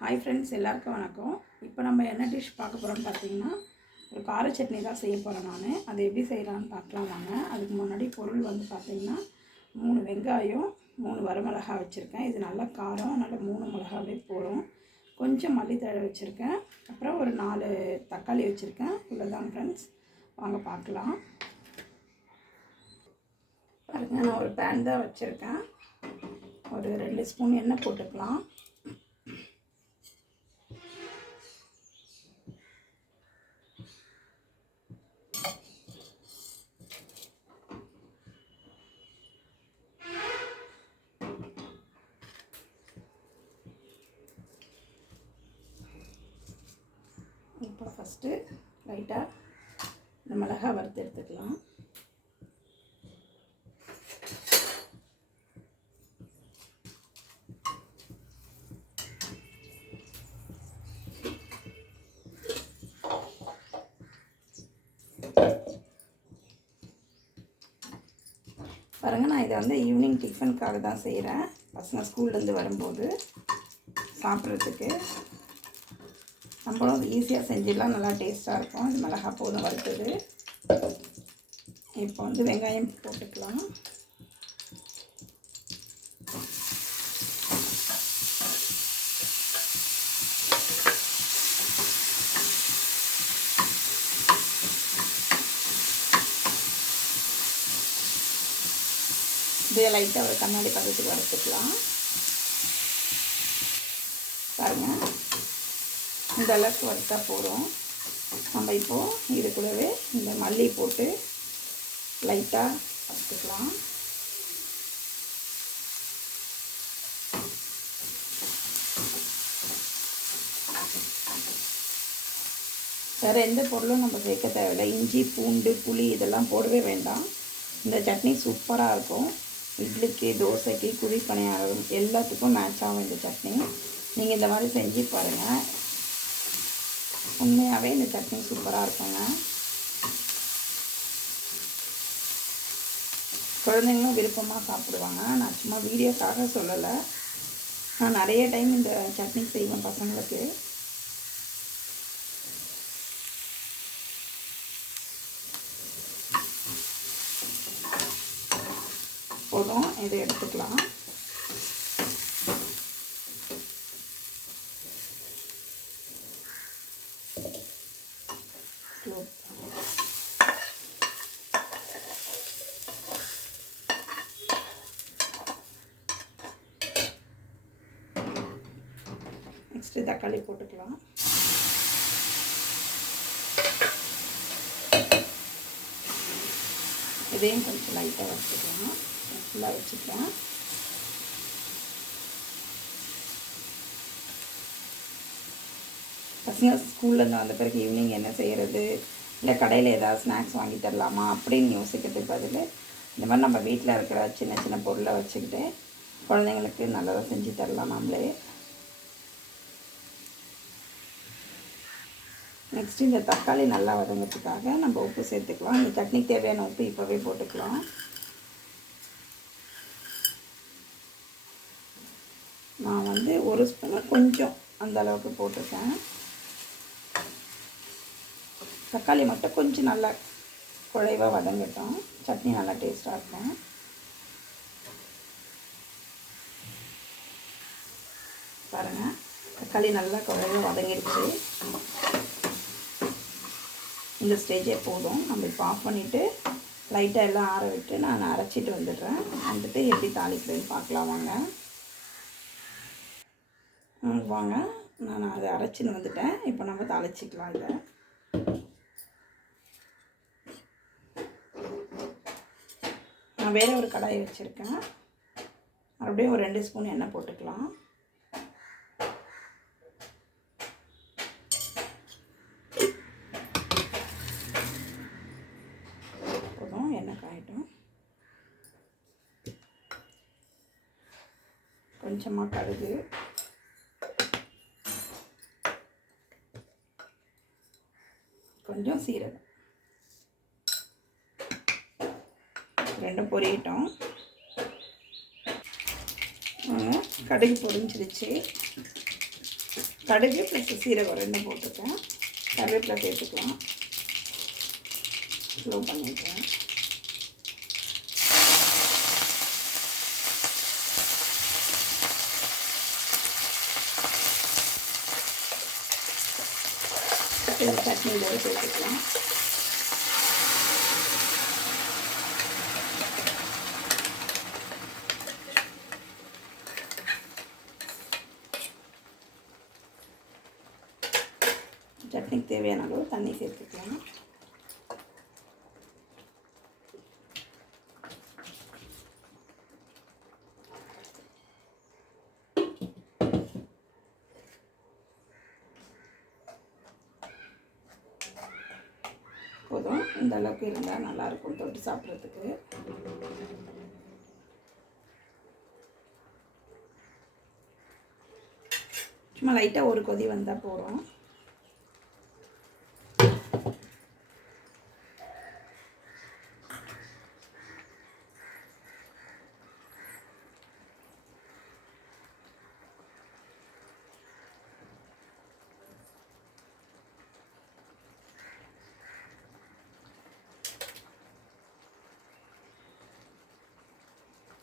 Hi friends, எல்லாருக்கும் வணக்கம். இப்போ நம்ம என்ன டிஷ் பார்க்க போகிறோம்னு பார்த்தீங்கன்னா, ஒரு கார சட்னி தான் செய்ய போகிறேன் நான். அது எப்படி செய்யலான்னு பார்க்கலாம் வாங்க. அதுக்கு முன்னாடி பொருள் வந்து பார்த்திங்கன்னா 3 வெங்காயம், 3 வரமிளகா வச்சுருக்கேன். இது நல்லா காரம், அதனால் 3 மிளகாவே போடும். கொஞ்சம் மல்லித்தழை வச்சுருக்கேன். அப்புறம் ஒரு 4 தக்காளி வச்சுருக்கேன். இவ்வளோதான் ஃப்ரெண்ட்ஸ். வாங்க பார்க்கலாம். பாருங்கள், நான் ஒரு பேன் தான் வச்சுருக்கேன். ஒரு 2 ஸ்பூன் எண்ணெய் போட்டுக்கலாம். இப்போ ஃபஸ்ட்டு லைட்டாக இந்த மிளகா வறுத்து எடுத்துக்கலாம். பாருங்கள், நான் இதை வந்து ஈவினிங் டிஃபனுக்காக தான் செய்கிறேன். பசங்க ஸ்கூல்லேருந்து வரும்போது சாப்பிட்றதுக்கு. நம்மளும் ஈஸியாக செஞ்சிடலாம், நல்லா டேஸ்ட்டாக இருக்கும். இது மிளகா போதும் வறுத்தது. இப்போ வந்து வெங்காயம் போட்டுக்கலாம். இதை லைட்டாக ஒரு கண்ணாடி பதத்துக்கு வறுத்துக்கலாம். பாருங்கள், இந்த அளவுக்கு வறுத்தா போதும். நம்ம இப்போது இது கூடவே இந்த மல்லி போட்டு லைட்டாக வறுத்துக்கலாம். வேறு எந்த பொருளும் நம்ம சேர்க்க தேவையில்லை. இஞ்சி, பூண்டு, புளி இதெல்லாம் போடவே வேண்டாம். இந்த சட்னி சூப்பராக இருக்கும். இட்லிக்கு, தோசைக்கு, குழி பணியாரம் எல்லாத்துக்கும் மேட்ச் ஆகும் இந்த சட்னி. நீங்கள் இந்த மாதிரி செஞ்சு பாருங்கள். உண்மையாகவே இந்த சட்னி சூப்பராக இருக்குங்க. குழந்தைங்களும் விருப்பமாக சாப்பிடுவாங்க. நான் சும்மா வீடியோக்காக சொல்லலை. நான் நிறைய டைம் இந்த சட்னி செய்வேன் பசங்களுக்கு. போதும், இதை எடுத்துக்கலாம். நெக்ஸ்ட்டு தக்காளி போட்டுக்கலாம். இதையும் கொஞ்சம் லைட்டாக வச்சுக்கலாம். ஃபுல்லாக வச்சுக்கலாம். பசங்க ஸ்கூல்லேருந்து வந்த பிறகு ஈவினிங் என்ன செய்கிறது, இல்லை கடையில் ஏதாவது ஸ்நாக்ஸ் வாங்கி தரலாமா அப்படின்னு யோசிக்கிறதுக்கு பதில் இந்த மாதிரி நம்ம வீட்டில் இருக்கிற சின்ன சின்ன பொருளை வச்சுக்கிட்டு குழந்தைங்களுக்கு நல்லதாக செஞ்சு தரலாம் நம்மளே. நெக்ஸ்ட்டு இந்த தக்காளி நல்லா வதங்கிறதுக்காக நம்ம உப்பு சேர்த்துக்கலாம். இந்த சட்னிக்கு தேவையான உப்பு இப்போவே போட்டுக்கலாம். நான் வந்து 1 ஸ்பூன் கொஞ்சம் அந்த அளவுக்கு போட்டிருக்கேன். தக்காளி மட்டும் கொஞ்சம் நல்லா குழைவாக வதங்கட்டும். சட்னி நல்லா டேஸ்ட்டாக இருக்கும். பாருங்கள், தக்காளி நல்லா குழைவாக வதங்கிடுச்சு. இந்த ஸ்டேஜே போதும். நம்ம இப்போ ஆஃப் பண்ணிவிட்டு லைட்டாக எல்லாம் ஆற விட்டு நான் அரைச்சிட்டு வந்துடுறேன். வந்துட்டு எப்படி தாளிக்கிறேன்னு பார்க்கலாம் வாங்க. வாங்க, நான் அதை அரைச்சின்னு வந்துட்டேன். இப்போ நம்ம தாளிச்சிக்கலாம். இதை நான் வேறு ஒரு கடாயை வச்சுருக்கேன். மறுபடியும் ஒரு 2 ஸ்பூன் எண்ணெய் போட்டுக்கலாம். போதும், எண்ணெய் காயட்டும். கொஞ்சமாக கடுகு, கொஞ்சம் சீரகம், ரெண்டும் பொரியட்டும். கடுகு பொரிஞ்சிருச்சு. கடுகு ப்ளஸ் சீரகம் ரெண்டும் போட்டுருக்கேன். கருவேப்பிலை சேர்த்துக்கலாம். ஸ்லோ பண்ணிக்கிறேன். இந்த சட்னியோட சேர்த்துக்கலாம். சட்னிக்கு தேவையான அளவு தண்ணி சேர்த்துக்கலாம். போதும், இந்த அளவுக்கு இருந்தால் நல்லாயிருக்கும் தொட்டு சாப்பிட்றதுக்கு. சும்மா லைட்டாக ஒரு கொதி வந்தால் போகிறோம்.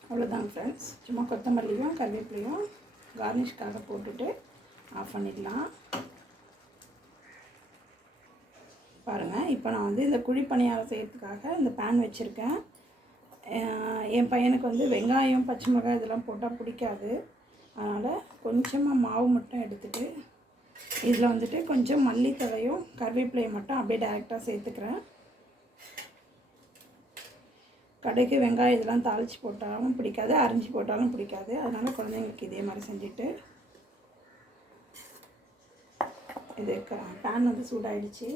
அவ்வளோதாங்க ஃப்ரெண்ட்ஸ். சும்மா கொத்தமல்லியும் கருவேப்பிலையும் கார்னிஷ்காக போட்டுட்டு ஆஃப் பண்ணிடலாம். பாருங்கள், இப்போ நான் வந்து இந்த குழி பணியாரம் செய்கிறதுக்காக இந்த பேன் வச்சுருக்கேன். என் பையனுக்கு வந்து வெங்காயம் பச்சை மிளகாய் இதெல்லாம் போட்டால் பிடிக்காது. அதனால் கொஞ்சமாக மாவு மட்டும் எடுத்துகிட்டு இதில் வந்துட்டு கொஞ்சம் மல்லித்தழையும் கருவேப்பிலையும் மட்டும் அப்படியே டைரெக்டாக சேர்த்துக்கிறேன். கடுகு வெங்காயம் இதெல்லாம் தாளித்து போட்டாலும் பிடிக்காது, அரிஞ்சு போட்டாலும் பிடிக்காது. அதனால் குழந்தைங்களுக்கு இதே மாதிரி செஞ்சுட்டு இது பேன் வந்து சூடாகிடுச்சு.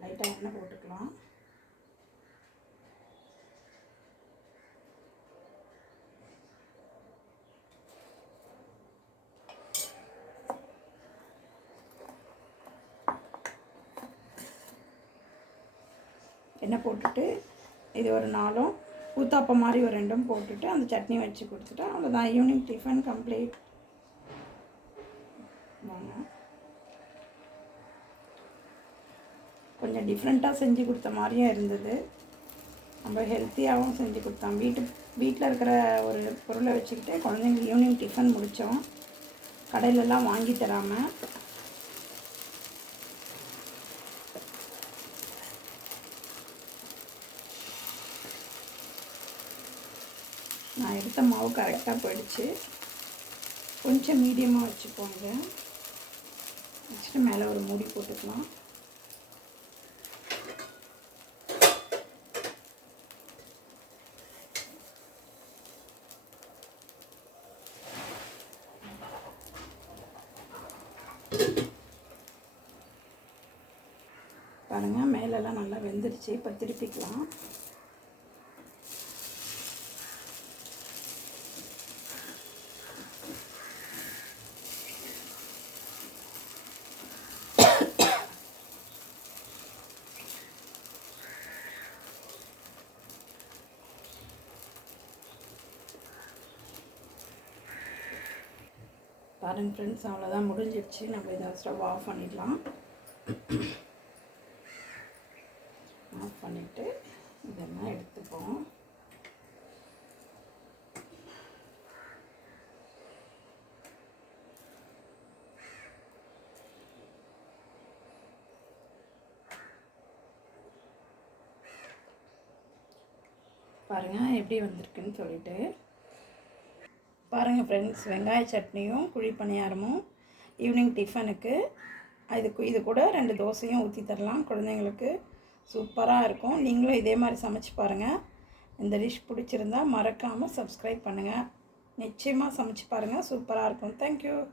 லைட்டாக எண்ணெய் போட்டுக்கலாம். எண்ணெய் போட்டுட்டு இது ஒரு 4 ஊத்தாப்பம் மாதிரி ஒரு 2 போட்டுட்டு அந்த சட்னி வச்சு கொடுத்துட்டா அவ்வளோதான். Evening tiffin complete. வாங்க, கொஞ்சம் டிஃப்ரெண்ட்டாக செஞ்சு கொடுத்த மாதிரியும் இருந்தது. நம்ம ஹெல்த்தியாகவும் செஞ்சு கொடுத்தோம். வீட்டில் இருக்கிற ஒரு பொருளை வச்சுக்கிட்டு குழந்தைங்களுக்கு ஈவினிங் டிஃபன் முடித்தோம். கடையிலலாம் வாங்கி தராமல். நான் எடுத்த மாவு கரெக்டாக போயிடுச்சு. கொஞ்சம் மீடியமாக வச்சுக்கோங்க. வச்சுட்டு மேலே ஒரு மூடி போட்டுக்கலாம். பாருங்கள், மேலெல்லாம் நல்லா வெந்துருச்சு. இப்போ திருப்பிக்கலாம். பாருங்கள் ஃப்ரெண்ட்ஸ், அவ்வளோதான், முடிஞ்சிடுச்சு. நம்ம இதை ஸ்டவ் ஆஃப் பண்ணிடலாம். ஆஃப் பண்ணிவிட்டு இதெல்லாம் எடுத்துப்போம். பாருங்கள் எப்படி வந்திருக்குன்னு சொல்லிட்டு. பாருங்கள் ஃப்ரெண்ட்ஸ், வெங்காய சட்னியும் குழி பணியாரமும் ஈவினிங் டிஃபனுக்கு இது கூட 2 தோசையும் ஊற்றி தரலாம் குழந்தைங்களுக்கு. சூப்பராக இருக்கும். நீங்களும் இதே மாதிரி சமைச்சு பாருங்கள். இந்த டிஷ் பிடிச்சிருந்தா மறக்காமல் சப்ஸ்கிரைப் பண்ணுங்கள். நிச்சயமாக சமைச்சு பாருங்கள், சூப்பராக இருக்கும். தேங்க்யூ.